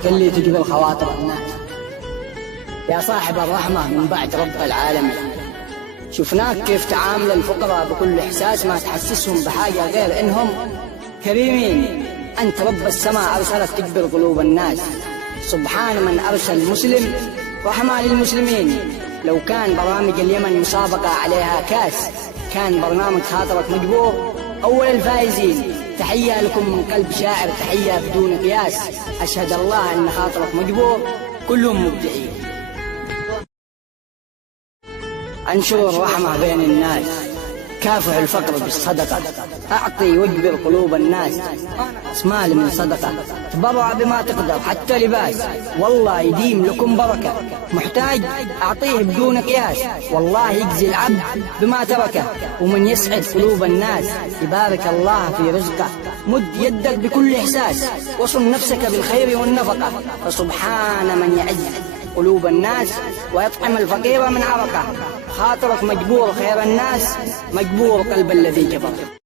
رحمك اللي تجبر خواطر الناس. يا صاحب الرحمة من بعد رب العالمين، شفناك كيف تعامل الفقراء بكل إحساس، ما تحسسهم بحاجة غير إنهم كريمين. أنت رب السماء أرسلك تجبر قلوب الناس، سبحان من أرسل المسلم رحمة للمسلمين. لو كان برامج اليمن مسابقة عليها كاس، كان برنامج خاطرك مجبور أول الفائزين. تحية لكم من قلب شاعر، تحية بدون قياس. أشهد الله أن خاطرك مجبور، كلهم مبدعين. انشر الرحمة بين الناس، كافح الفقر بالصدقة، أعطي واجبر قلوب الناس. اسمال من صدقة، تبرع بما تقدر حتى لباس، والله يديم لكم بركة. محتاج أعطيه بدون قياس، والله يجزي العبد بما تركه. ومن يسعد قلوب الناس يبارك الله في رزقه. مد يدك بكل إحساس، وصل نفسك بالخير والنفقة. فسبحان من يعز قلوب الناس ويطعم الفقير من عرقه. خاطرك مجبور خير الناس، مجبور قلب الذي جبر.